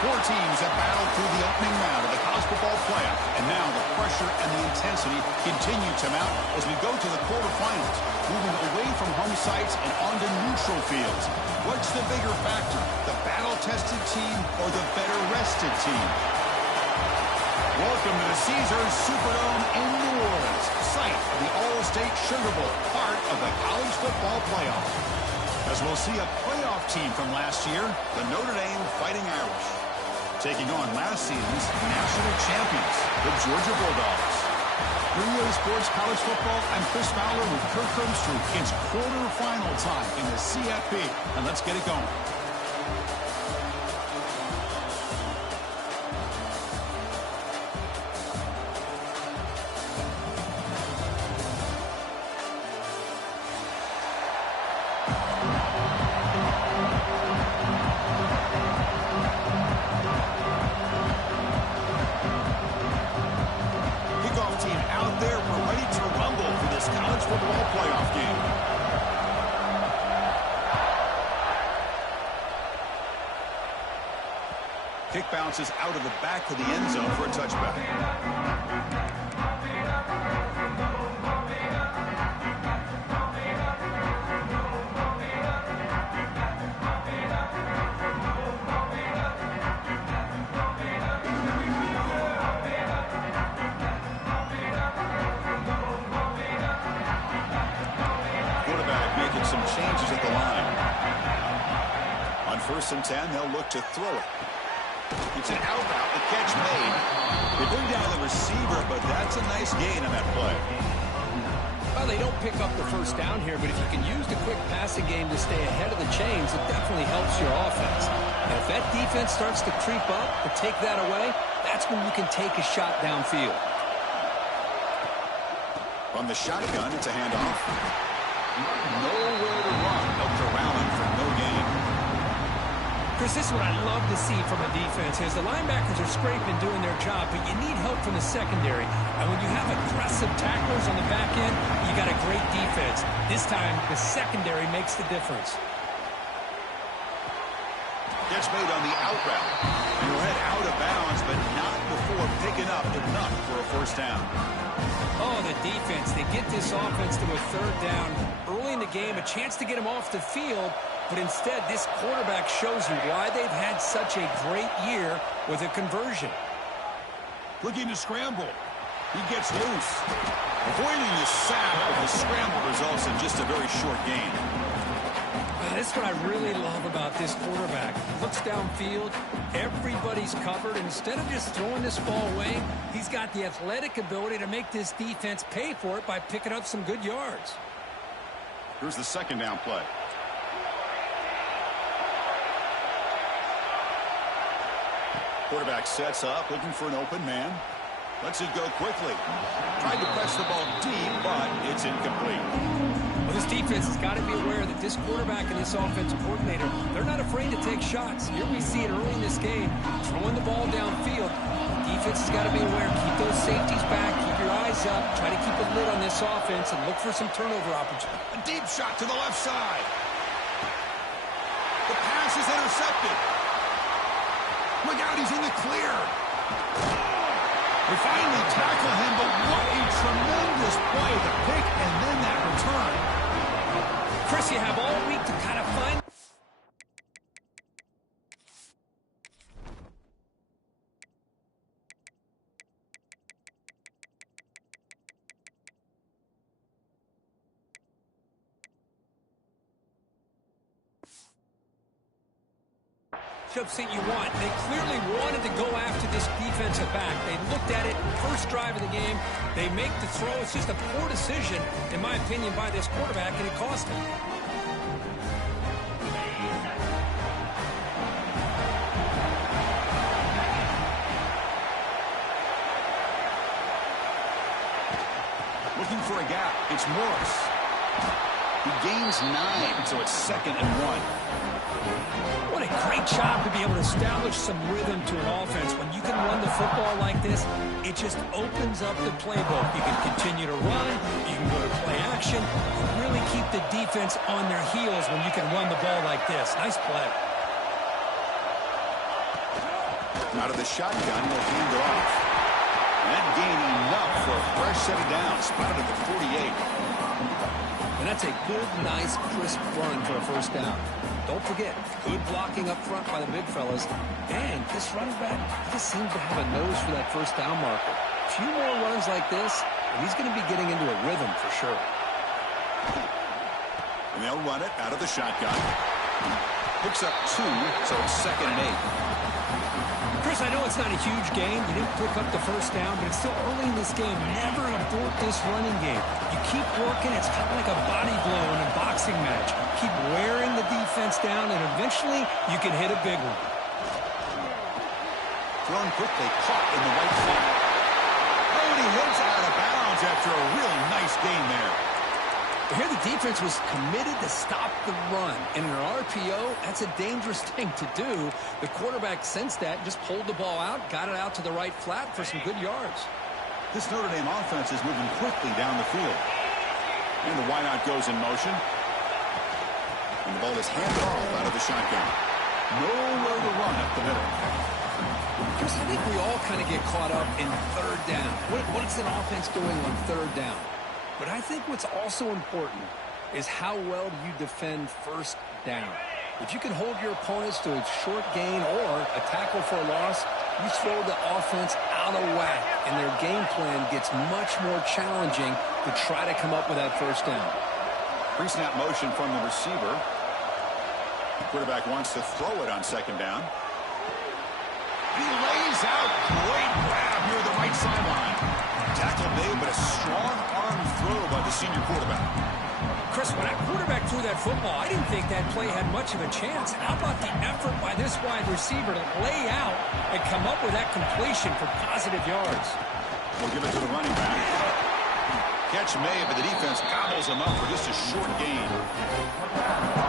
Four teams have battled through the opening round of the college football playoff, and now the pressure and the intensity continue to mount as we go to the quarterfinals, moving away from home sites and onto neutral fields. What's the bigger factor, the battle-tested team or the better-rested team? Welcome to the Caesars Superdome in New Orleans, site of the All-State Sugar Bowl, part of the college football playoff. As we'll see a playoff team from last year, the Notre Dame Fighting Irish, taking on last season's national champions, the Georgia Bulldogs. UGA Sports College Football, I'm Chris Fowler with Kirk Herbstreit. It's quarterfinal time in the CFP, and let's get it going. Kick bounces out of the back of the end zone for a touchback. Quarterback making some changes at the line. On 1st and 10, they'll look to throw it. It's an out route, the catch made. They bring down the receiver, but that's a nice gain on that play. Well, they don't pick up the first down here, but if you can use the quick passing game to stay ahead of the chains, it definitely helps your offense. And if that defense starts to creep up, to take that away, that's when you can take a shot downfield. From the shotgun, it's a handoff. Nowhere to run. Helped around him for no gain. Chris, this is what I love to see from a defense is the linebackers are scraping, doing their job, but you need help from the secondary. And when you have aggressive tacklers on the back end, you got a great defense. This time, the secondary makes the difference. Catch made on the out route. You'll head out of bounds, but not before picking up enough for a first down. Oh, the defense. They get this offense to a third down early in the game, a chance to get them off the field. But instead, this quarterback shows you why they've had such a great year with a conversion. Looking to scramble. He gets loose. Avoiding the sack of the scramble results in just a very short gain. That's what I really love about this quarterback. Looks downfield. Everybody's covered. Instead of just throwing this ball away, he's got the athletic ability to make this defense pay for it by picking up some good yards. Here's the second down play. Quarterback sets up, looking for an open man. Lets it go quickly. Tried to press the ball deep, but it's incomplete. Well, this defense has got to be aware that this quarterback and this offensive coordinator, they're not afraid to take shots. Here we see it early in this game, throwing the ball downfield. The defense has got to be aware. Keep those safeties back. Keep your eyes up. Try to keep a lid on this offense and look for some turnover opportunity. A deep shot to the left side. The pass is intercepted. Look out, he's in the clear. They finally tackle him, but what a tremendous play. The pick and then that return. Chris, you have all week to kind of find... that you want. They clearly wanted to go after this defensive back. They looked at it first drive of the game. They make the throw. It's just a poor decision, in my opinion, by this quarterback, and it cost him. Looking for a gap. It's Morris. He gains 9, so it's 2nd and 1. What a great job to be able to establish some rhythm to an offense. When you can run the football like this, it just opens up the playbook. You can continue to run. You can go to play action. You really keep the defense on their heels when you can run the ball like this. Nice play. Out of the shotgun, they'll hand it off. And that gained enough for a fresh set of downs. Spotted at the 48. And that's a good, nice, crisp run for a first down. Don't forget, good blocking up front by the big fellas. And this running back just seems to have a nose for that first down marker. A few more runs like this, and he's going to be getting into a rhythm for sure. And they'll run it out of the shotgun. Picks up 2, so it's 2nd and 8. Chris, I know it's not a huge game. You didn't pick up the first down, but it's still early in this game. Never abort this running game. You keep working. It's kind of like a body blow in a boxing match. Keep wearing the defense down, and eventually you can hit a big one. Thrown quickly, caught in the right flat. Oh, and he heads out of bounds after a real nice gain there. Here the defense was committed to stop the run. And in an RPO, that's a dangerous thing to do. The quarterback sensed that, just pulled the ball out, got it out to the right flat for some good yards. This Notre Dame offense is moving quickly down the field. And the wideout goes in motion. And the ball is handed off out of the shotgun. Nowhere to run up the middle. Chris, I think we all kind of get caught up in third down. What's an offense doing on third down? But I think what's also important is how well do you defend first down. If you can hold your opponents to a short gain or a tackle for a loss, you throw the offense out of whack, and their game plan gets much more challenging to try to come up with that first down. Pre-snap motion from the receiver. The quarterback wants to throw it on 2nd down. He lays out. Great grab near the right sideline. Tackle made, but a strong arm throw by the senior quarterback. Chris, when that quarterback threw that football, I didn't think that play had much of a chance. How about the effort by this wide receiver to lay out and come up with that completion for positive yards? We'll give it to the running back. Catch made, but the defense gobbles him up for just a short gain.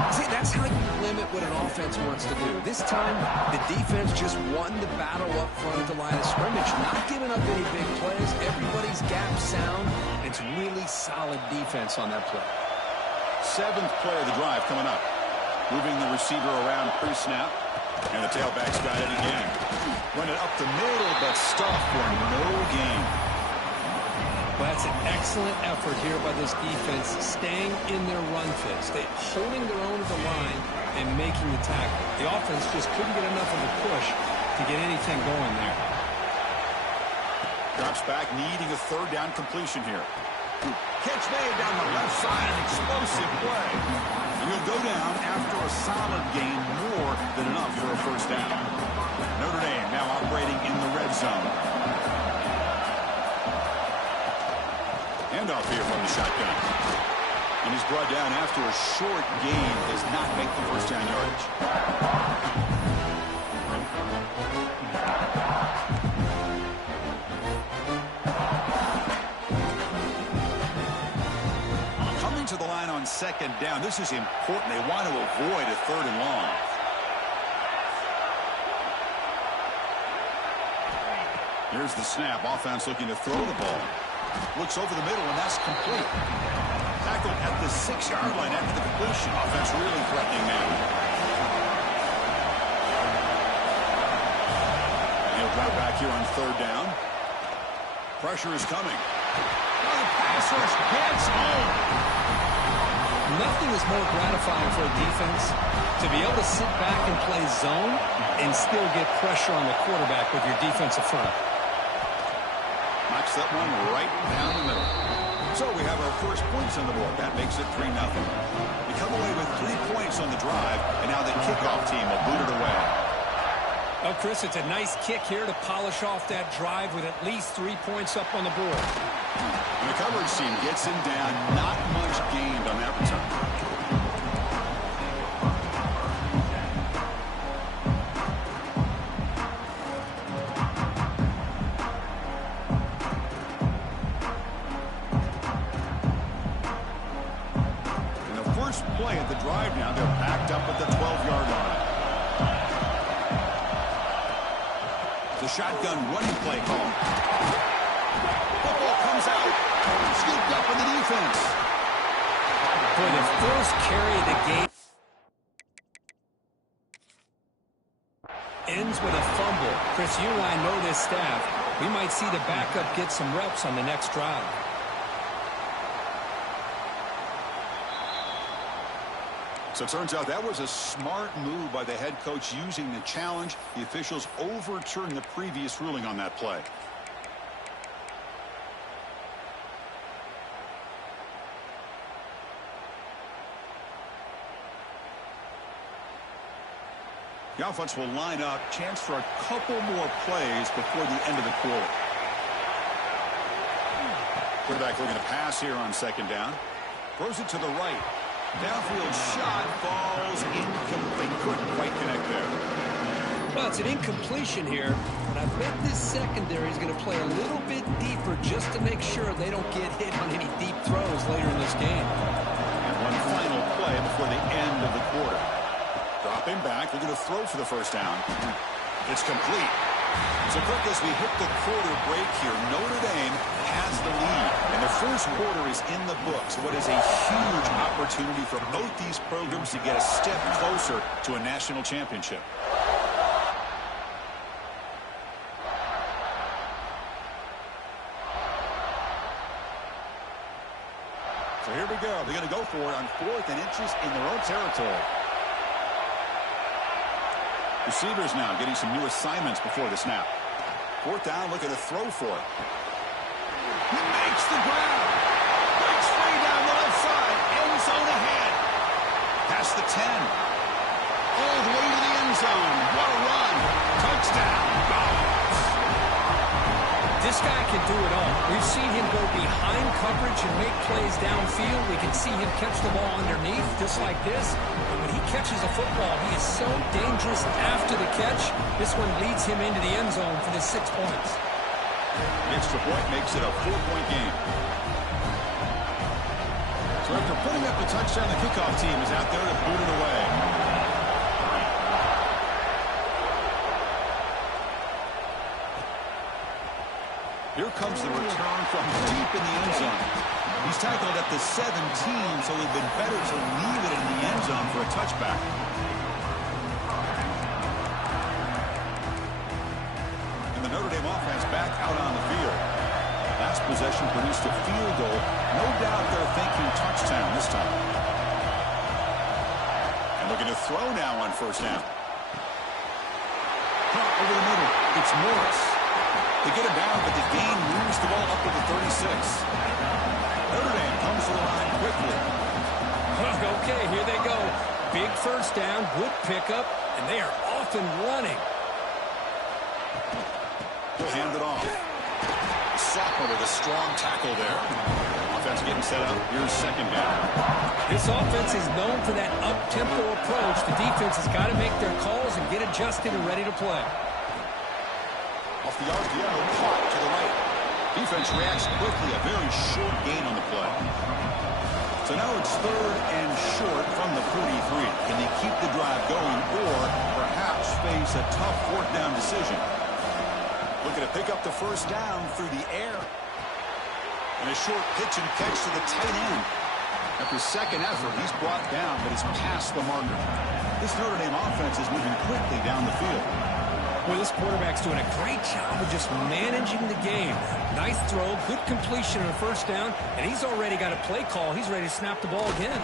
See, that's how you limit what an offense wants to do. This time, the defense just won the battle up front at the line of scrimmage, not giving up any big plays. Everybody's gap sound. It's really solid defense on that play. 7th play of the drive coming up. Moving the receiver around pre-snap. And the tailback's got it again. Run it up the middle, but stuffed for no gain. Well, that's an excellent effort here by this defense, staying in their run fits. They're holding their own at the line and making the tackle. The offense just couldn't get enough of a push to get anything going there. Drops back, needing a 3rd down completion here. Catch made down the left side, an explosive play. And he'll go down after a solid gain, more than enough for a first down. Notre Dame now operating in the red zone. Handoff here from the shotgun. And he's brought down after a short gain. Does not make the first down yardage. Coming to the line on 2nd down. This is important. They want to avoid a 3rd and long. Here's the snap. Offense looking to throw the ball. Looks over the middle, and that's complete. Tackled at the 6-yard line after the completion. Offense really threatening now. And he'll drop back here on 3rd down. Pressure is coming. Oh, the pass rush gets home. Nothing is more gratifying for a defense to be able to sit back and play zone and still get pressure on the quarterback with your defensive front. Knocks that one right down the middle. So we have our first points on the board. That makes it 3-0. We come away with 3 points on the drive, and now the kickoff team will boot it away. Oh, Chris, it's a nice kick here to polish off that drive with at least 3 points up on the board. And the coverage team gets him down. Not much gained on that return. Play at the drive now. They're backed up at the 12-yard line. The shotgun running play call. Football comes out. Scooped up in the defense. For the first carry of the game. ends with a fumble. Chris, you and I know this staff. We might see the backup get some reps on the next drive. So it turns out that was a smart move by the head coach using the challenge. The officials overturned the previous ruling on that play. The offense will line up. Chance for a couple more plays before the end of the quarter. Quarterback looking to pass here on second down. Throws it to the right. Downfield shot falls incomplete. Couldn't quite connect there. Well, it's an incompletion here, but I bet this secondary is going to play a little bit deeper just to make sure they don't get hit on any deep throws later in this game. And one final play before the end of the quarter. Dropping back, they're going to throw for the first down. It's complete. So quick as we hit the quarter break here, Notre Dame has the lead. And the first quarter is in the books. What is a huge opportunity for both these programs to get a step closer to a national championship. So here we go. They're going to go for it on 4th and inches in their own territory. Receivers now getting some new assignments before the snap. 4th down, looking to throw for it. He makes the grab. Breaks free down the left side. End zone ahead. Past the 10. All the way to the end zone. What a run. Touchdown. Dawgs. This guy can do it all. We've seen him go behind coverage and make plays downfield. We can see him catch the ball underneath, just like this. And when he catches a football, he is so dangerous after the catch. This one leads him into the end zone for the 6 points. The extra point makes it a 4-point game. So after putting up the touchdown, the kickoff team is out there to boot it away. Here comes the return from deep in the end zone. He's tackled at the 17, so it would have been better to leave it in the end zone for a touchback. And the Notre Dame offense back out on the field. Last possession produced a field goal. No doubt they're thinking touchdown this time. And looking to throw now on first down. Caught over the middle. It's Morris. They get him down, but the gain moves the ball up to the 36. Notre Dame comes to the line quickly. Okay, here they go. Big first down, good pickup, and they are off and running. He'll hand it off. Sophomore with a strong tackle there. Offense getting set up. Here's second down. This offense is known for that up-tempo approach. The defense has got to make their calls and get adjusted and ready to play. Off the RPO, caught to the right. Defense reacts quickly, a very short gain on the play. So now it's 3rd and short from the 43. Can they keep the drive going or perhaps face a tough 4th down decision? Looking to pick up the first down through the air. And a short pitch and catch to the tight end. After second effort, he's brought down, but he's past the marker. This Notre Dame offense is moving quickly down the field. Well, this quarterback's doing a great job of just managing the game. Nice throw, good completion on a first down, and he's already got a play call. He's ready to snap the ball again.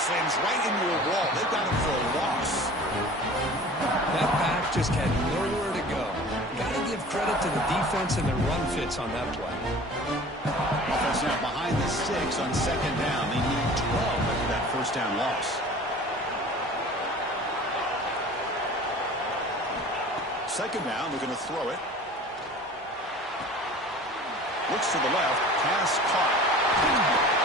Slams right into a wall. They've got him for a loss. That back just had nowhere to go. Got to give credit to the defense and their run fits on that play. Offense now behind the 6 on second down. They need 12 after that first down loss. Second down, they're going to throw it. Looks to the left, pass caught.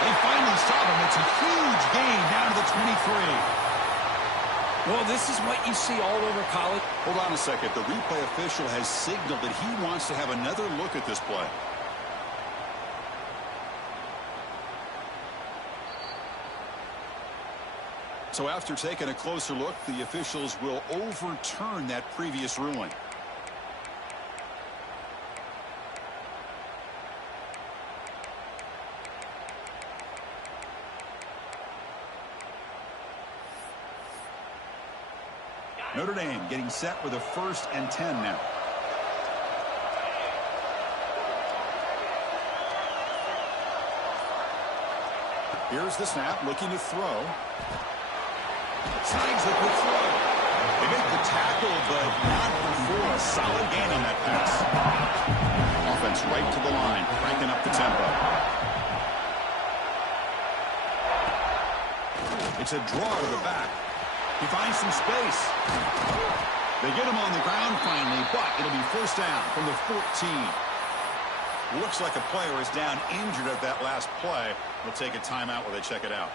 They finally stop him. It's a huge gain down to the 23. Well, this is what you see all over college. Hold on a second. The replay official has signaled that he wants to have another look at this play. So after taking a closer look, the officials will overturn that previous ruling. Notre Dame getting set with a 1st and 10 now. Here's the snap, looking to throw. Signs the quick throw. They make the tackle, but not before a solid gain on that pass. Offense right to the line, cranking up the tempo. It's a draw to the back. He finds some space. They get him on the ground finally, but it'll be 1st down from the 14. Looks like a player is down injured at that last play. We'll take a timeout while they check it out.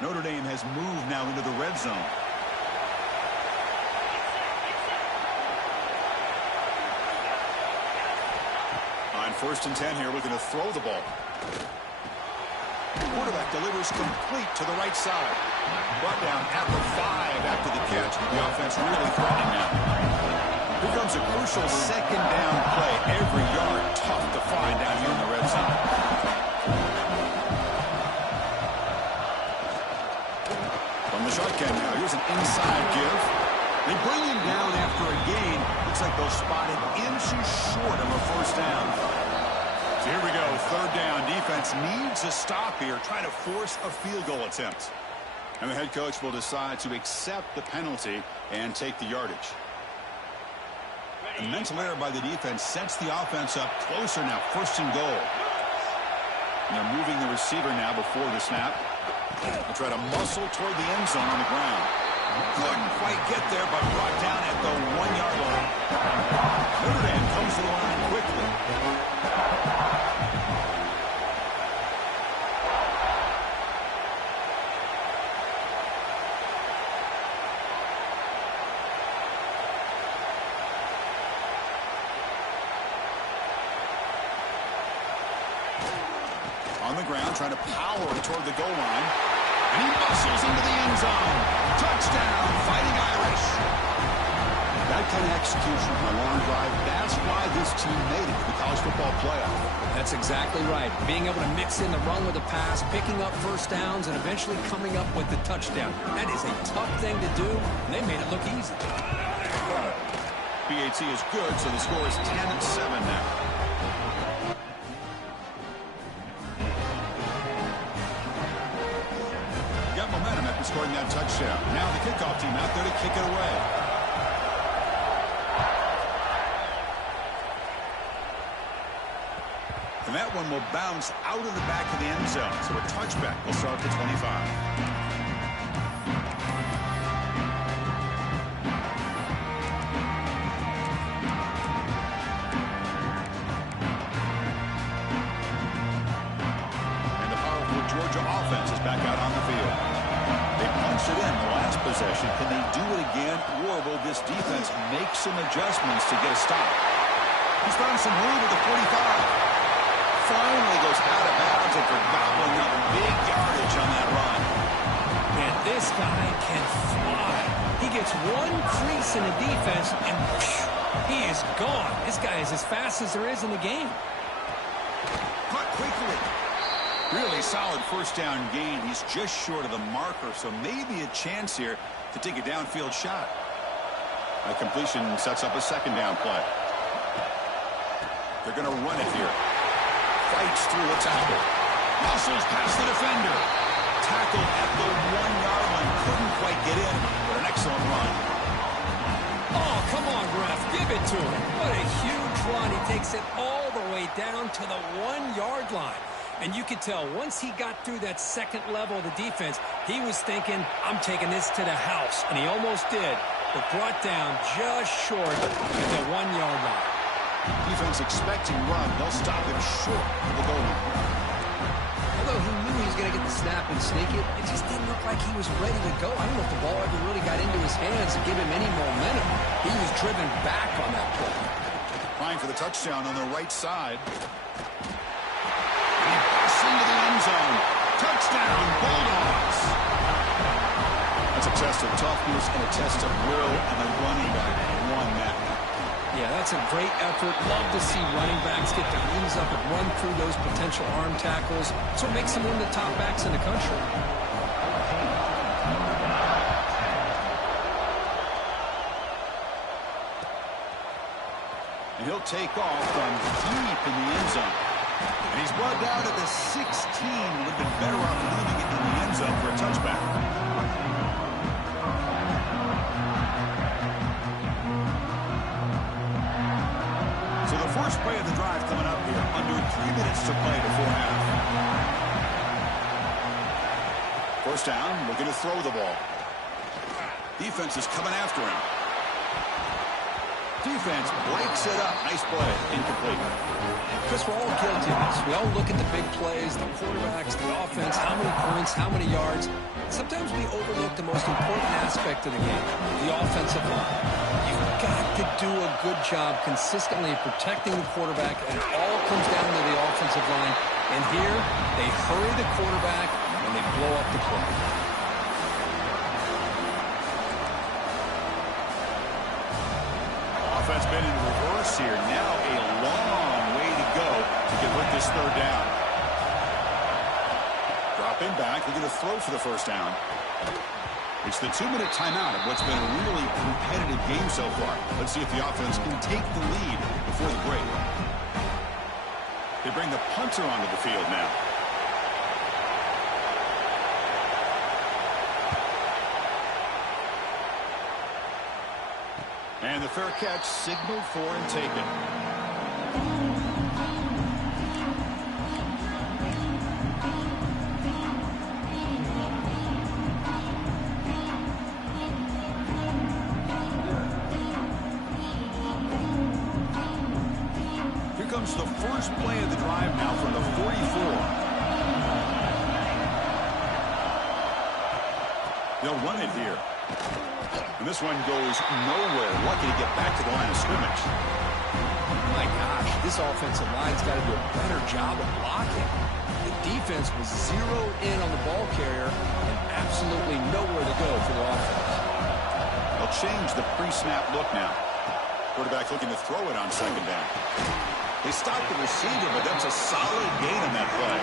Notre Dame has moved now into the red zone. On 1st and 10 here, looking to throw the ball. Quarterback delivers complete to the right side. Brought down at the 5 after the catch. The offense really threatening now. Here comes a crucial 2nd down play. Every yard tough to find down here in the red zone. From the shotgun now, here's an inside give. They bring him down after a gain. Looks like they'll spot it inches short of a 1st down. So here we go, 3rd down. Defense needs a stop here, trying to force a field goal attempt. And the head coach will decide to accept the penalty and take the yardage. A mental error by the defense sets the offense up closer now, 1st and goal. And they're moving the receiver now before the snap. They'll try to muscle toward the end zone on the ground. Couldn't quite get there, but brought down at the 1-yard line. Notre Dame comes to the line quickly. On the ground, trying to power toward the goal line. And he muscles into the end zone. Touchdown, Fighting Irish. That kind of execution on a long drive, that's why this team made it to the college football playoff. That's exactly right. Being able to mix in the run with the pass, picking up 1st downs, and eventually coming up with the touchdown. That is a tough thing to do, and they made it look easy. BAT is good, so the score is 10-7 now. Momentum after scoring that touchdown. Now the kickoff team out there to kick it away. And that one will bounce out of the back of the end zone. So a touchback will start at the 25. Georgia offense is back out on the field. They punched it in the last possession. Can they do it again, or will this defense make some adjustments to get a stop? He's found some room at the 45. Finally goes out of bounds after gobbling up big yardage on that run. Man, this guy can fly. He gets one crease in the defense, and whoosh, he is gone. This guy is as fast as there is in the game. Caught quickly. Really solid 1st down gain. He's just short of the marker, so maybe a chance here to take a downfield shot. A completion sets up a 2nd down play. They're going to run it here. Fights through a tackle. Muscles past the defender. Tackled at the 1-yard line. Couldn't quite get in, but an excellent run. Oh, come on, ref. Give it to him. What a huge run. He takes it all the way down to the 1-yard line. And you could tell once he got through that 2nd level of the defense, he was thinking, I'm taking this to the house. And he almost did, but brought down just short of the 1-yard line. Defense expecting run. They'll stop him short of the goal line. Although he knew he was going to get the snap and sneak it, it just didn't look like he was ready to go. I don't know if the ball ever really got into his hands to give him any momentum. He was driven back on that play. Trying for the touchdown on the right side. Into the end zone. Touchdown, Bulldogs. That's a test of toughness and a test of will, and the running back won that. Yeah, that's a great effort. Love to see running backs get their knees up and run through those potential arm tackles. That's what makes him one of the top backs in the country. And he'll take off from deep in the end zone. And he's brought down at the 16. Would have been better off leaving it in the end zone for a touchback. So the first play of the drive coming up here. Under 3 minutes to play before half. First down, looking to throw the ball. Defense is coming after him. Defense breaks it up. Nice play. Incomplete. Chris, we're all guilty of this. We all look at the big plays, the quarterbacks, the offense, how many points, how many yards. Sometimes we overlook the most important aspect of the game, the offensive line. You've got to do a good job consistently protecting the quarterback, and it all comes down to the offensive line. And here, they hurry the quarterback, and they blow up the play. Offense been in reverse here. Now a long way to go to convert this third down. Dropping back, looking to throw for the first down. It's the 2-minute timeout of what's been a really competitive game so far. Let's see if the offense can take the lead before the break. They bring the punter onto the field now. And the fair catch signaled for and taken. Here comes the first play of the drive now from the 44. They'll run it here. And this one goes nowhere. Lucky to get back to the line of scrimmage. My gosh, this offensive line's got to do a better job of blocking. The defense was zeroed in on the ball carrier and absolutely nowhere to go for the offense. They'll change the pre-snap look now. Quarterback looking to throw it on second down. They stopped the receiver, but that's a solid gain on that play.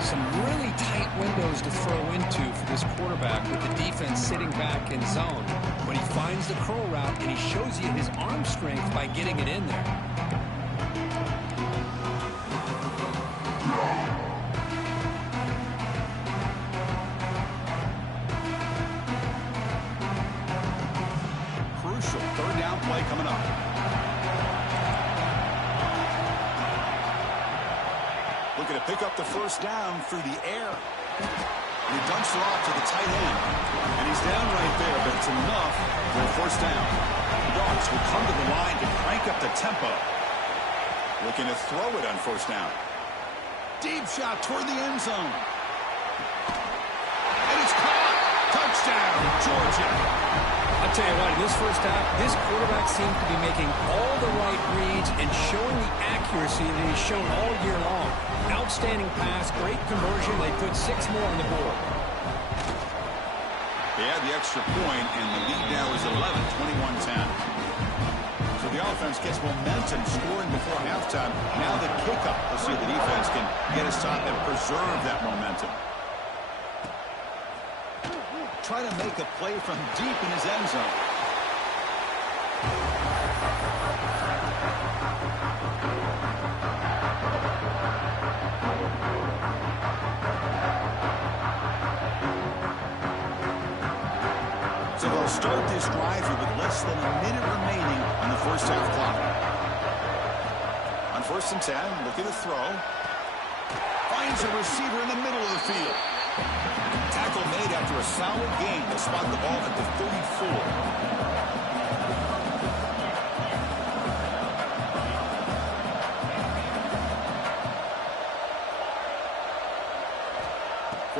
Some really tight windows to throw into for this quarterback with the defense sitting back in zone. But he finds the curl route, and he shows you his arm strength by getting it in there. Crucial third down play coming up. Looking to pick up the first down through the air. And he dumps it off to the tight end. And he's down right there, but it's enough for a first down. The Dawgs will come to the line to crank up the tempo. Looking to throw it on first down. Deep shot toward the end zone. And it's caught. Touchdown, Georgia. I'll tell you what, in this first half, this quarterback seemed to be making all the right reads and showing the accuracy that he's shown all year long. Outstanding pass, great conversion. They put 6 more on the board. They had the extra point, and the lead now is 11, 21-10. So the offense gets momentum scoring before halftime. Now the kickoff. We'll see if the defense can get a stop and preserve that momentum. Try to make a play from deep in his end zone. So they'll start this drive here with less than a minute remaining on the first half clock. On 1st and 10, looking to throw. Finds a receiver in the middle of the field. Tackle made after a solid gain to spot the ball at the 34.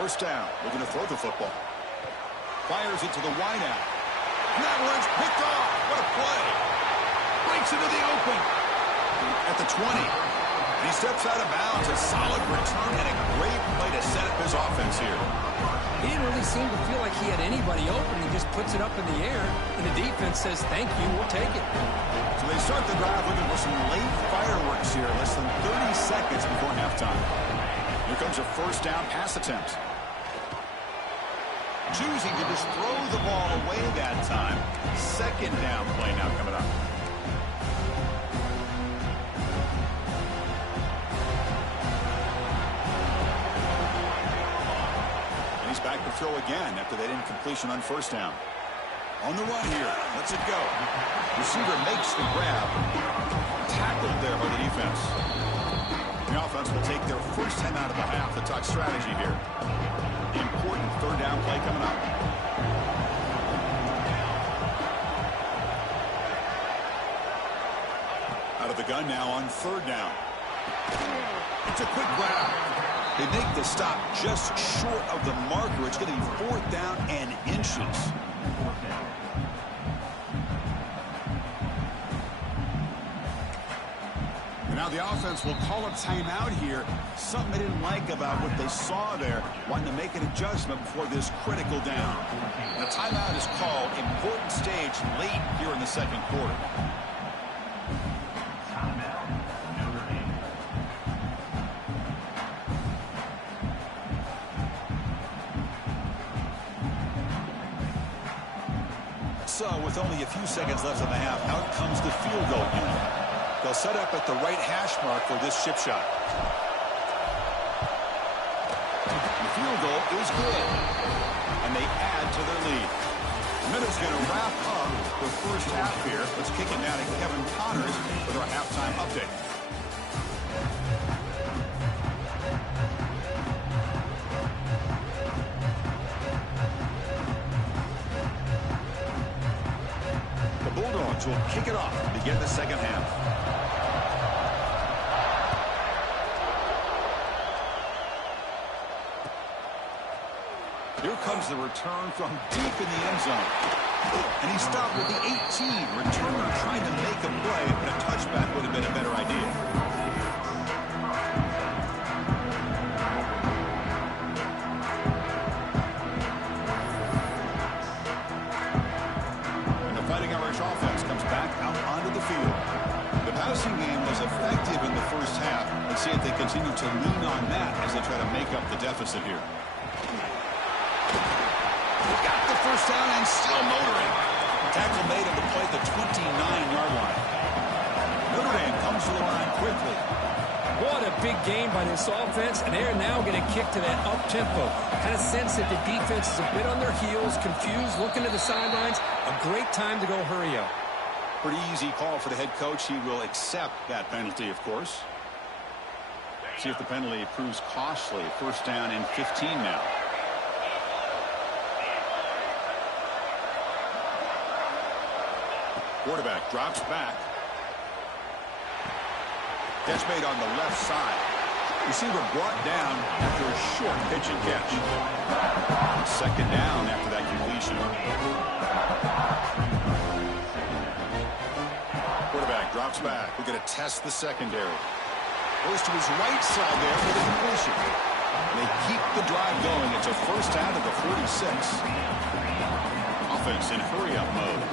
First down, looking to throw the football. Fires it to the wideout. And that one's picked off. What a play. Breaks into the open. At the 20. And he steps out of bounds. A solid return and a great play to set up his offense here. He didn't really really seem to feel like he had anybody open. He just puts it up in the air, and the defense says, thank you, we'll take it. So they start the drive looking for some late fireworks here, less than 30 seconds before halftime. Here comes a first down pass attempt. Choosing to just throw the ball away that time. Second down play now coming up. And he's back to throw again after that incompletion on first down. On the run here. Lets it go. Receiver makes the grab. Tackled there by the defense. The offense will take their first 10 out of the half. The talk strategy here. The important third down play coming up. Out of the gun now on third down. It's a quick grab. They make the stop just short of the marker. It's going to be fourth down and inches. Now the offense will call a timeout here. Something they didn't like about what they saw there. Wanting to make an adjustment before this critical down. And a timeout is called. Important stage late here in the second quarter. So with only a few seconds left in the half, out comes the field goal unit. They'll set up at the right hash mark for this chip shot. The field goal is good. And they add to their lead. The minute's going to wrap up the first half here. Let's kick it now to Kevin Connors with our halftime update. The Bulldogs will kick it off to begin the second half. Here comes the return from deep in the end zone. And he stopped with the 18. Returner trying to make a play, but a touchback would have been a better idea. And the Fighting Irish offense comes back out onto the field. The passing game was effective in the first half. Let's see if they continue to lean on that as they try to make up the deficit here. Got the first down and still motoring. Tackle made at the play at the 29-yard line. Notre Dame comes to the line quickly. What a big game by this offense, and they're now going to kick to that up-tempo. Kind of sense that the defense is a bit on their heels, confused, looking to the sidelines. A great time to go hurry up. Pretty easy call for the head coach. He will accept that penalty, of course. See if the penalty proves costly. First down and 15 now. Quarterback drops back. Catch made on the left side. Receiver brought down after a short pitch and catch. Second down after that completion. Quarterback drops back. We're going to test the secondary. Goes to his right side there for the completion. They keep the drive going. It's a first down at the 46. Offense in hurry-up mode.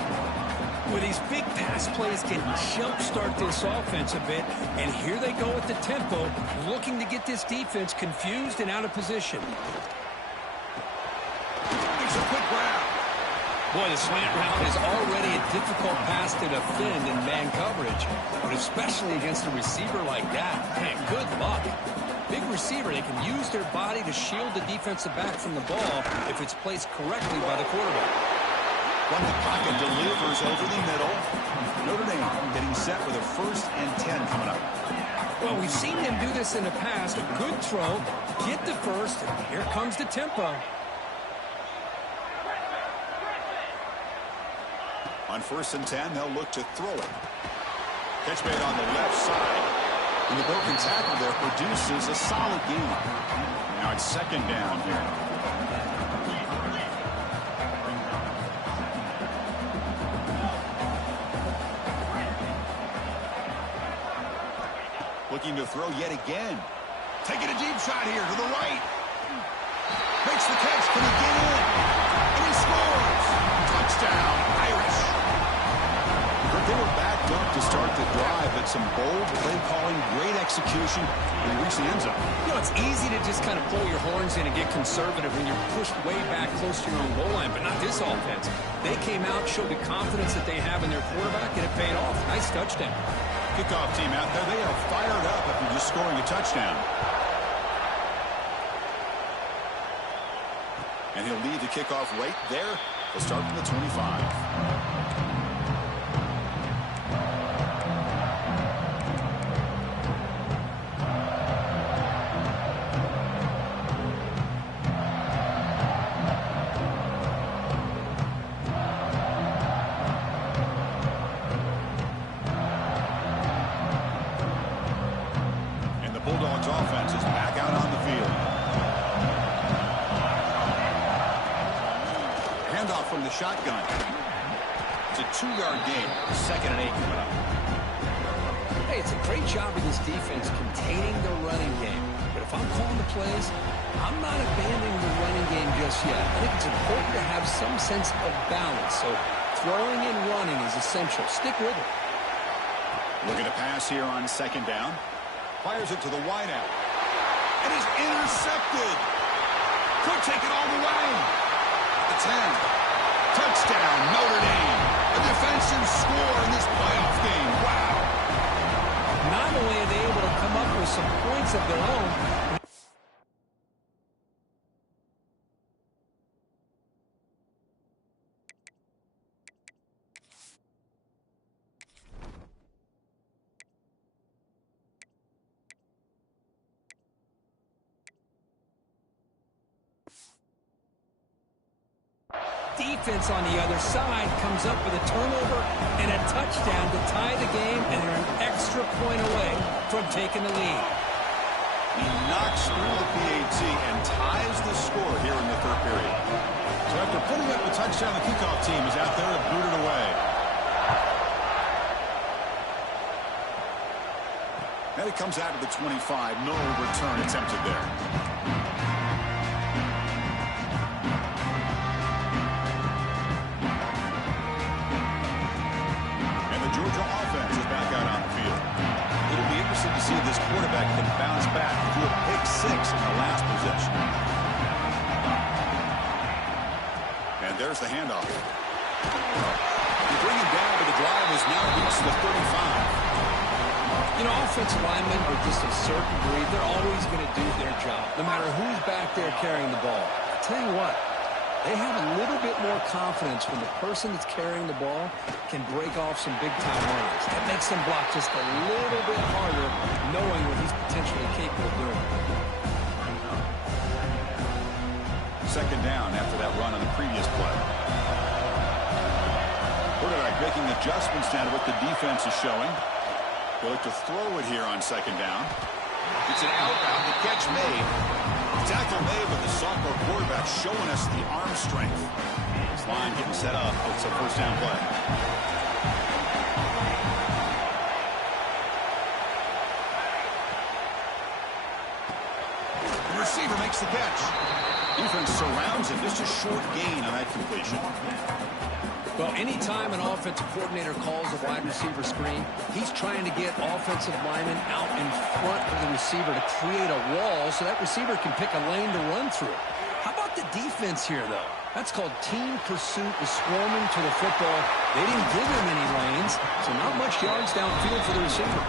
Well, these big pass plays can jumpstart this offense a bit, and here they go at the tempo, looking to get this defense confused and out of position. It's a quick grab. Boy, the slant route is already a difficult pass to defend in man coverage, but especially against a receiver like that. Man, good luck. Big receiver, they can use their body to shield the defensive back from the ball if it's placed correctly by the quarterback. From the pocket, delivers over the middle. Notre Dame getting set with a 1st and 10 coming up. Well, we've seen them do this in the past. A good throw, get the first, and here comes the tempo. On 1st and 10, they'll look to throw it. Catch made on the left side. And the broken tackle there produces a solid gain. Now it's second down here. Looking to throw yet again. Taking a deep shot here to the right. Makes the catch. Can he get in? start the drive, but some bold play calling, great execution, and he reached the end zone. You know, it's easy to just kind of pull your horns in and get conservative when you're pushed way back close to your own goal line, but not this offense. They came out, showed the confidence that they have in their quarterback, and it paid off. Nice touchdown. Kickoff team out there, they are fired up after just scoring a touchdown. And he'll lead the kickoff right there. They'll start from the 25. Bulldogs offense is back out on the field. Handoff from the shotgun. It's a 2-yard gain. 2nd and 8 coming up. Hey, it's a great job of this defense containing the running game. But if I'm calling the plays, I'm not abandoning the running game just yet. I think it's important to have some sense of balance. So throwing and running is essential. Stick with it. Looking to pass here on 2nd down. Fires it to the wideout. And he's intercepted. Could take it all the way. The 10. Touchdown, Notre Dame. A defensive score in this playoff game. Wow. Not only are they able to come up with some points of their own, defense on the other side comes up with a turnover and a touchdown to tie the game, and they're an extra point away from taking the lead. He knocks through the PAT and ties the score here in the 3rd period. So after putting up a touchdown, the kickoff team is out there to boot it away. And it comes out to the 25. No return attempted there. Georgia offense is back out on the field. It'll be interesting to see if this quarterback can bounce back to do a pick 6 in the last possession. And there's the handoff. You bring him down, but the drive has now reached the 35. You know, offensive linemen are just a certain breed. They're always going to do their job, no matter who's back there carrying the ball. I'll tell you what. They have a little bit more confidence when the person that's carrying the ball can break off some big-time runs. That makes them block just a little bit harder, knowing what he's potentially capable of doing. 2nd down after that run on the previous play. Quarterback making adjustments now to what the defense is showing. They'll look to throw it here on 2nd down. It's an outbound. The catch made. Tackle made, but the sophomore quarterback showing us the arm strength. This line getting set up. It's a 1st down play. The receiver makes the catch. Defense surrounds him. Just a short gain on that completion. Well, anytime an offensive coordinator calls a wide receiver screen, he's trying to get offensive linemen out in front of the receiver to create a wall so that receiver can pick a lane to run through. How about the defense here, though? That's called team pursuit, the swarming to the football. They didn't give him any lanes, so not much yards downfield for the receiver.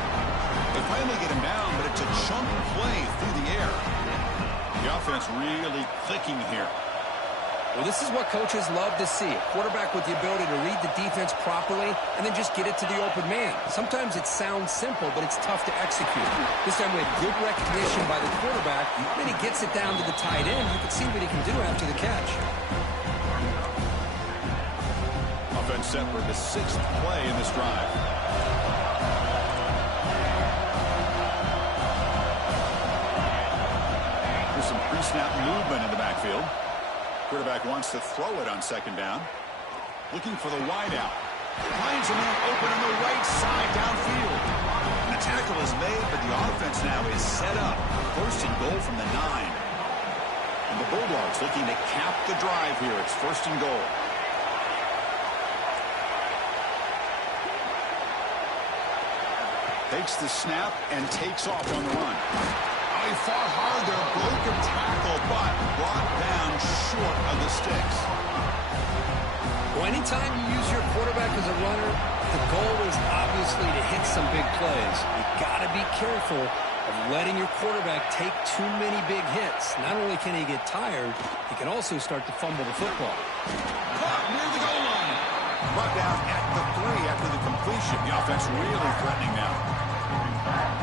They finally get him down, but it's a chunk play through the air. The offense really clicking here. Well, this is what coaches love to see. A quarterback with the ability to read the defense properly and then just get it to the open man. Sometimes it sounds simple, but it's tough to execute. This time we had good recognition by the quarterback. Then he gets it down to the tight end. You can see what he can do after the catch. Offense set for the 6th play in this drive. There's some pre-snap movement in the backfield. Quarterback wants to throw it on 2nd down. Looking for the wideout. Finds a man open on the right side downfield. The tackle is made, but the offense now is set up. 1st and goal from the 9. And the Bulldogs looking to cap the drive here. It's 1st and goal. Takes the snap and takes off on the run. Oh, he fought hard there. Broken tackle, but brought down short of the sticks. Well, anytime you use your quarterback as a runner, the goal is obviously to hit some big plays. You've got to be careful of letting your quarterback take too many big hits. Not only can he get tired, he can also start to fumble the football. Caught near the goal line. Brought down at the 3 after the completion. The offense really threatening now.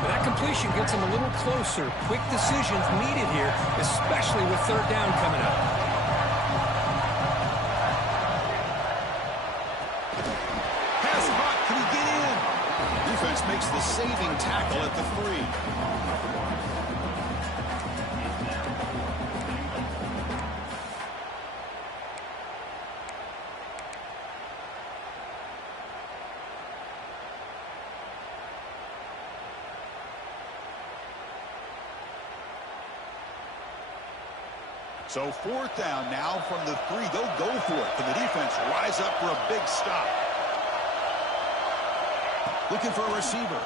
But that completion gets him a little closer. Quick decisions needed here, especially with third down coming up. Pass hot. Can he get in? Defense makes the saving tackle at the 3. So 4th down now from the 3. They'll go for it. Can the defense rise up for a big stop? Looking for a receiver.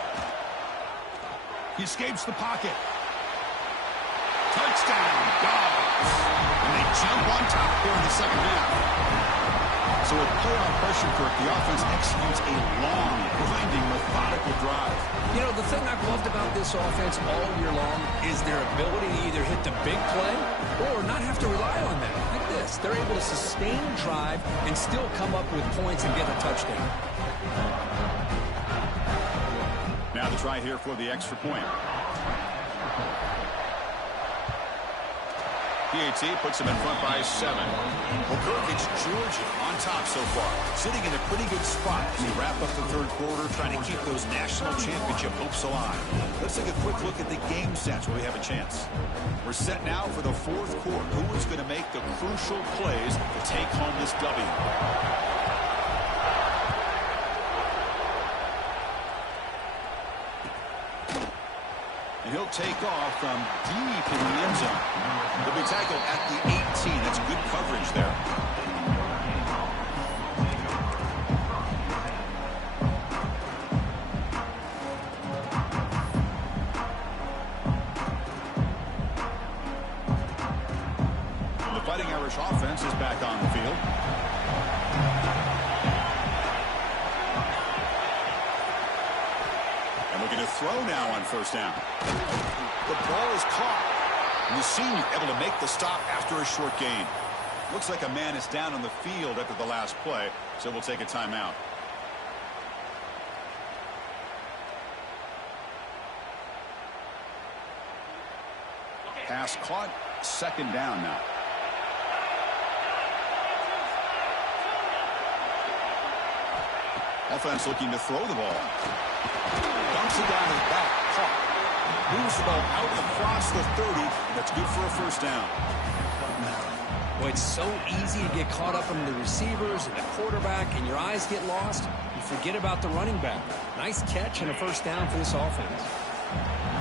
He escapes the pocket. Touchdown, Dawgs. And they jump on top here in the second half. So with playoff pressure, Kirk, the offense executes a long, grinding, methodical drive. You know, the thing I've loved about this offense all year long is their ability to either hit the big play or not have to rely on that. Like this, they're able to sustain a drive and still come up with points and get a touchdown. Now the try here for the extra point. PAT puts him in front by 7. Well, Kirk, it's Georgia on top so far, sitting in a pretty good spot as we wrap up the 3rd quarter, trying to keep those national championship hopes alive. Let's take a quick look at the game sets where we have a chance. We're set now for the 4th quarter. Who is going to make the crucial plays to take home this W? And he'll take off from deep in the end zone. He'll be tackled at the 18. That's good coverage there. And the Fighting Irish offense is back on the field. Looking to throw now on 1st down. The ball is caught. And the senior able to make the stop after a short gain. Looks like a man is down on the field after the last play, so we'll take a timeout. Pass caught. 2nd down now. Offense looking to throw the ball. Dumps it down his back. Caught. Moves the ball out across the 30. That's good for a 1st down. Boy, it's so easy to get caught up in the receivers and the quarterback, and your eyes get lost. You forget about the running back. Nice catch and a 1st down for this offense.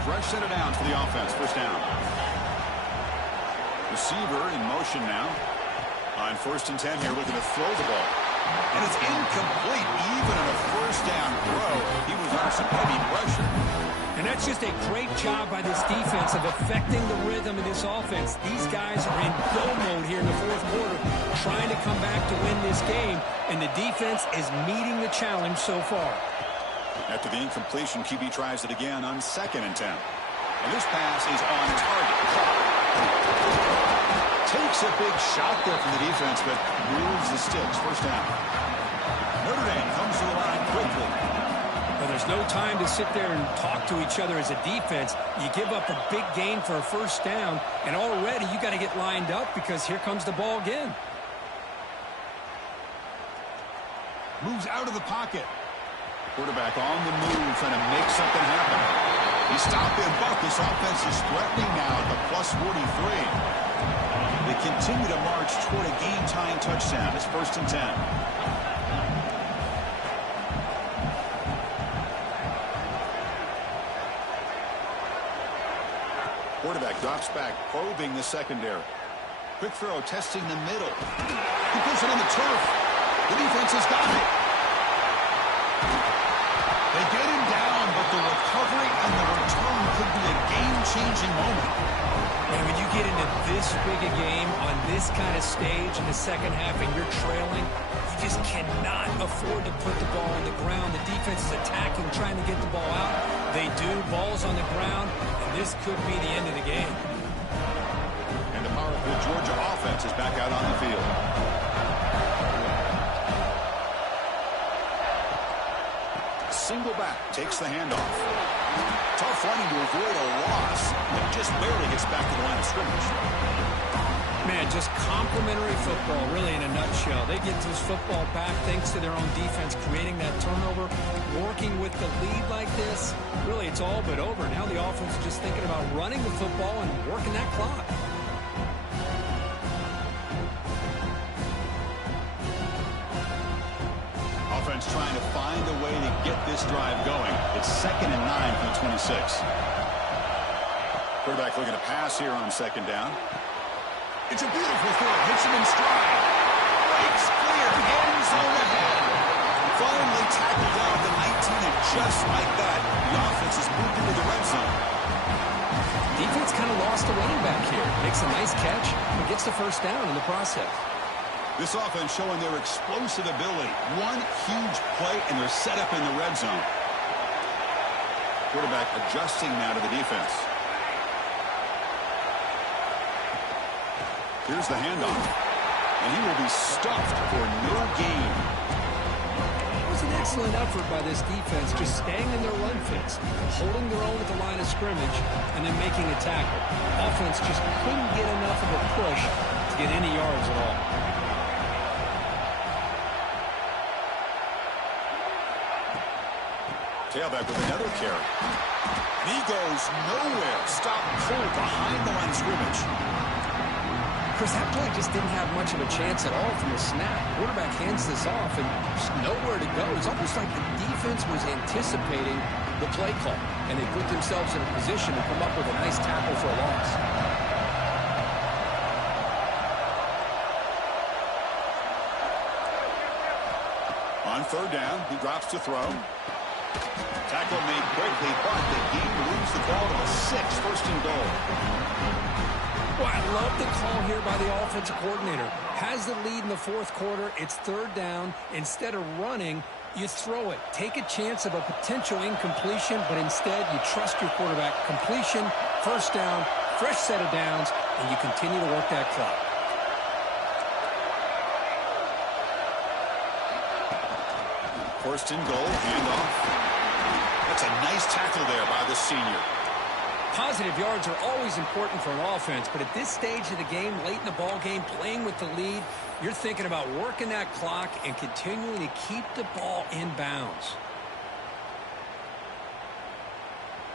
Fresh set of downs for the offense. 1st down. Receiver in motion now. On 1st and 10 here, looking to throw the ball. And it's incomplete. Even on a 1st down throw, he was under some heavy pressure. And that's just a great job by this defense of affecting the rhythm of this offense. These guys are in go mode here in the 4th quarter, trying to come back to win this game, and the defense is meeting the challenge so far. After the incompletion, QB tries it again on 2nd and 10. And this pass is on target. Takes a big shot there from the defense, but moves the sticks. 1st down. Notre Dame comes to the line quickly. Well, there's no time to sit there and talk to each other as a defense. You give up a big gain for a 1st down, and already you got to get lined up because here comes the ball again. Moves out of the pocket. Quarterback on the move, trying to make something happen. He stopped him, but this offense is threatening now at the plus 43. They continue to march toward a game-tying touchdown. It's 1st and 10. Quarterback drops back, probing the secondary. Quick throw, testing the middle. He puts it on the turf. The defense has got it. They get him down, but the recovery recovery, and the return could be a game-changing moment. And when you get into this big a game on this kind of stage in the second half and you're trailing, you just cannot afford to put the ball on the ground. The defense is attacking, trying to get the ball out. They do. Ball's on the ground, and this could be the end of the game. And the powerful Georgia offense is back out on the field. Single back takes the handoff. Tough running to avoid a loss, but just barely gets back to the line of scrimmage. Man, just complimentary football, really, in a nutshell. They get this football back thanks to their own defense, creating that turnover, working with the lead like this. Really, it's all but over. Now the offense is just thinking about running the football and working that clock. Offense trying to find a way to get this drive going. It's 2nd and 9 from the 26. Quarterback looking to pass here on 2nd down. It's a beautiful throw. Hits him in stride. Breaks clear. End zone ahead. Finally tackled down at the 19, and just like that, the offense has moved into the red zone. Defense kind of lost the running back here. Makes a nice catch, but gets the first down in the process. This offense showing their explosive ability. One huge play, and they're set up in the red zone. Quarterback adjusting now to the defense. Here's the handoff. And he will be stuffed for no gain. It was an excellent effort by this defense, just staying in their run fits, holding their own at the line of scrimmage, and then making a tackle. Offense just couldn't get enough of a push to get any yards at all. Tailback with another carry. And he goes nowhere. Stop cold behind the line of scrimmage. Chris, that play just didn't have much of a chance at all from the snap. Quarterback hands this off and just nowhere to go. It's almost like the defense was anticipating the play call, and they put themselves in a position to come up with a nice tackle for a loss. On 3rd down, he drops to throw. Tackle made quickly, but the game moves the ball to a 6, 1st and goal. Well, I love the call here by the offensive coordinator. Has the lead in the 4th quarter. It's 3rd down. Instead of running, you throw it. Take a chance of a potential incompletion, but instead you trust your quarterback. Completion, 1st down, fresh set of downs, and you continue to work that clock. 1st and goal, handoff. That's a nice tackle there by the senior. Positive yards are always important for an offense, but at this stage of the game, late in the ball game, playing with the lead, you're thinking about working that clock and continuing to keep the ball in bounds.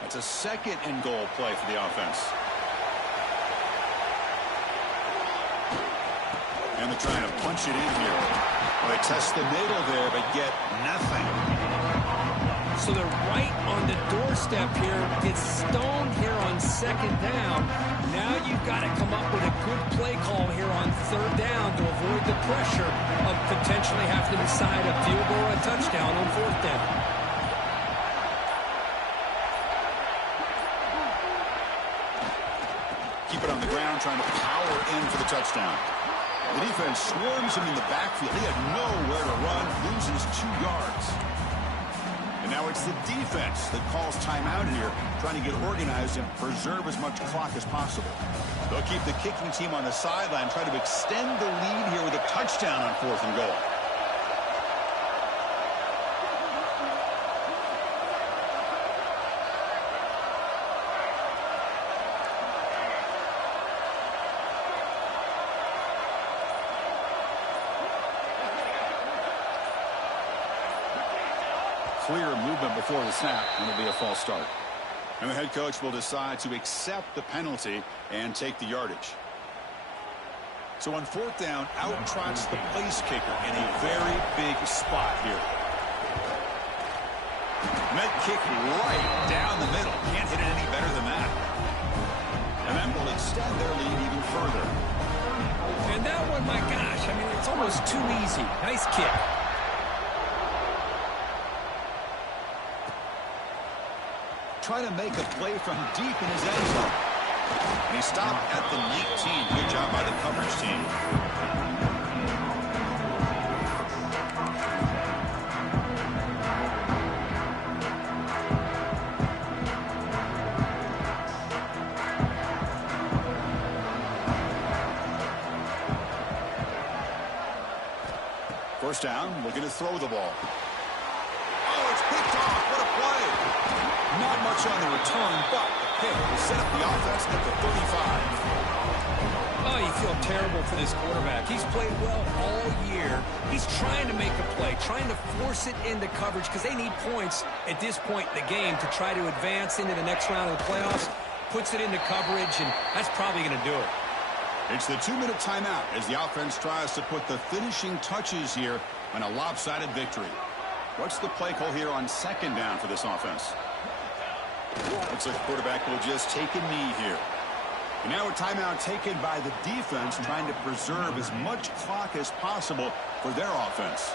That's a 2nd and goal play for the offense. And they're trying to punch it in here. Well, they test the middle there, but get nothing. So they're right on the doorstep here. Gets stoned here on 2nd down. Now you've got to come up with a good play call here on 3rd down to avoid the pressure of potentially having to decide a field goal or a touchdown on 4th down. Keep it on the ground, trying to power in for the touchdown. The defense swarms him in the backfield. He had nowhere to run, loses 2 yards. And now it's the defense that calls timeout here, trying to get organized and preserve as much clock as possible. They'll keep the kicking team on the sideline, try to extend the lead here with a touchdown on 4th and goal. Clear movement before the snap, and it'll be a false start. And the head coach will decide to accept the penalty and take the yardage. So on 4th down, out trots the place kicker in a very big spot here. Met kick right down the middle. Can't hit it any better than that. And that will extend their lead even further. And that one, my gosh, I mean, it's almost too easy. Nice kick. trying to make a play from deep in his end zone. And he stopped at the 19. Good job by the coverage team. First down, looking to throw the ball. Oh, it's picked off. What a play. Not much on the return, but the pick will set up the offense at the 35. Oh, you feel terrible for this quarterback. He's played well all year. He's trying to make a play, trying to force it into coverage because they need points at this point in the game to try to advance into the next round of the playoffs. Puts it into coverage, and that's probably going to do it. It's the 2-minute timeout as the offense tries to put the finishing touches here on a lopsided victory. What's the play call here on second down for this offense? Looks like the quarterback will just take a knee here. And now a timeout taken by the defense trying to preserve as much clock as possible for their offense.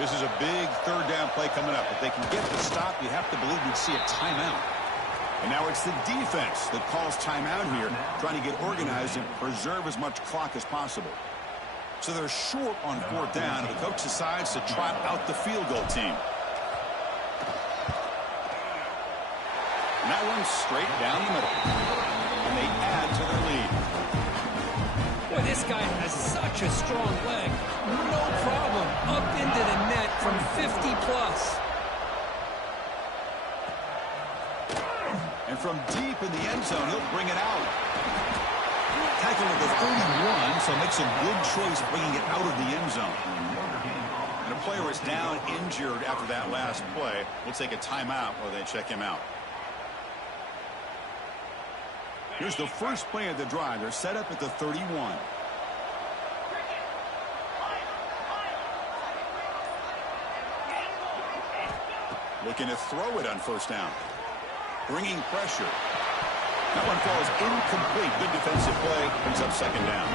This is a big third down play coming up. If they can get the stop, you have to believe we'd see a timeout. And now it's the defense that calls timeout here, trying to get organized and preserve as much clock as possible. So they're short on fourth down, and the coach decides to trot out the field goal team. And that one's straight down the middle. And they add to their lead. Boy, this guy has such a strong leg. No problem. Up into the net from 50+. And from deep in the end zone, he'll bring it out. Tackle at the 31, so makes a good choice bringing it out of the end zone. And a player is down injured after that last play. We'll take a timeout while they check him out. Here's the first play of the drive. They're set up at the 31. Looking to throw it on first down. Bringing pressure. That one falls incomplete. Good defensive play. Brings up second down.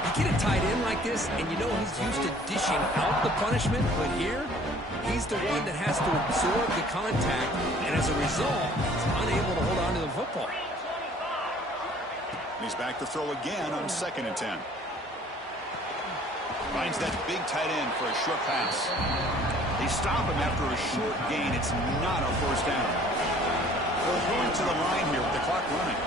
You get a tight end like this, and you know he's used to dishing out the punishment, but here, he's the one that has to absorb the contact, and as a result, he's unable to hold on to the football. He's back to throw again on 2nd and 10. Finds that big tight end for a short pass. They stop him after a short gain. It's not a first down. They're going to the line here with the clock running.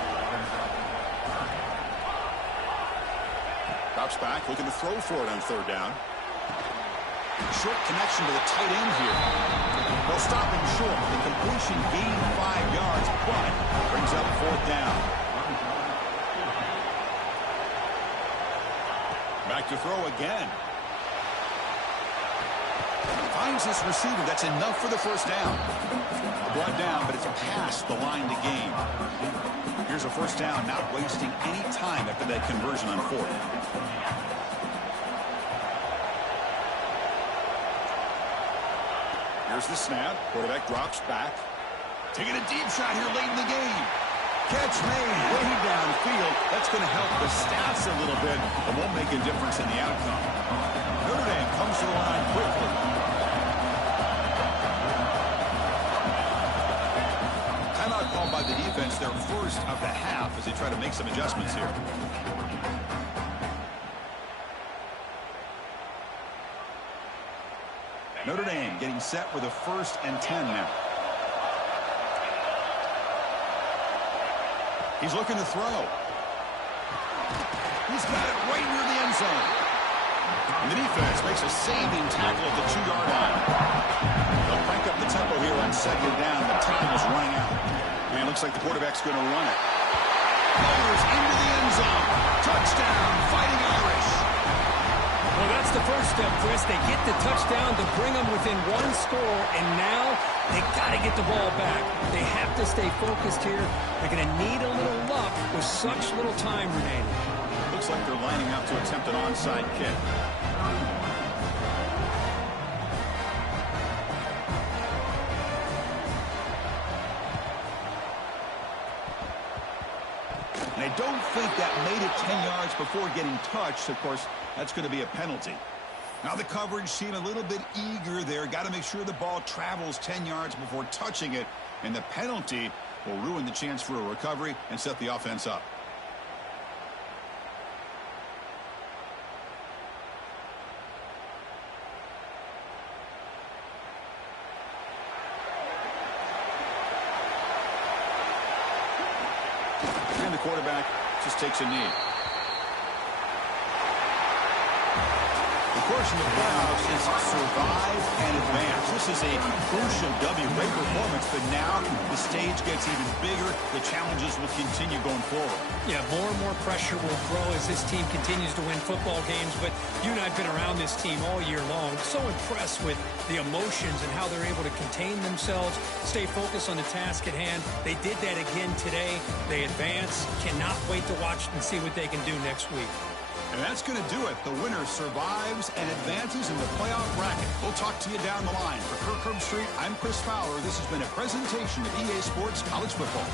Drops back, looking to throw for it on third down. Short connection to the tight end here. They'll stop him short. The completion gained 5 yards, but brings up fourth down. Back to throw again. Finds his receiver. That's enough for the first down. Brought down, but it's past the line to gain. Here's a first down, not wasting any time after that conversion on fourth. Here's the snap. Quarterback drops back. Taking a deep shot here late in the game. Catch made way downfield. That's going to help the stats a little bit, but won't make a difference in the outcome. Notre Dame comes to the line quickly. Timeout called by the defense, their first of the half, as they try to make some adjustments here. Notre Dame getting set with a 1st and 10 now. He's looking to throw. He's got it right near the end zone. And the defense makes a saving tackle at the 2-yard line. They'll crank up the tempo here on second down. The time is running out. And it looks like the quarterback's going to run it. Fires into the end zone. Touchdown, Fighting Irish. Well, that's the first step, Chris. They get the touchdown to bring them within 1 score, and now they got to get the ball back. They have to stay focused here. They're going to need a little luck with such little time remaining. Looks like they're lining up to attempt an onside kick. And I don't think that made it 10 yards before getting touched. Of course, that's going to be a penalty. Now the coverage seemed a little bit eager there. Got to make sure the ball travels 10 yards before touching it. And the penalty will ruin the chance for a recovery and set the offense up. And the quarterback just takes a knee. The course in the playoffs is survive and advance. This is a crucial W. Great performance, but now the stage gets even bigger. The challenges will continue going forward. Yeah, more and more pressure will grow as this team continues to win football games. But you and I have been around this team all year long. So impressed with the emotions and how they're able to contain themselves, stay focused on the task at hand. They did that again today. They advance. Cannot wait to watch and see what they can do next week. And that's going to do it. The winner survives and advances in the playoff bracket. We'll talk to you down the line. For Kirk Herbstreit, I'm Chris Fowler. This has been a presentation of EA Sports College Football.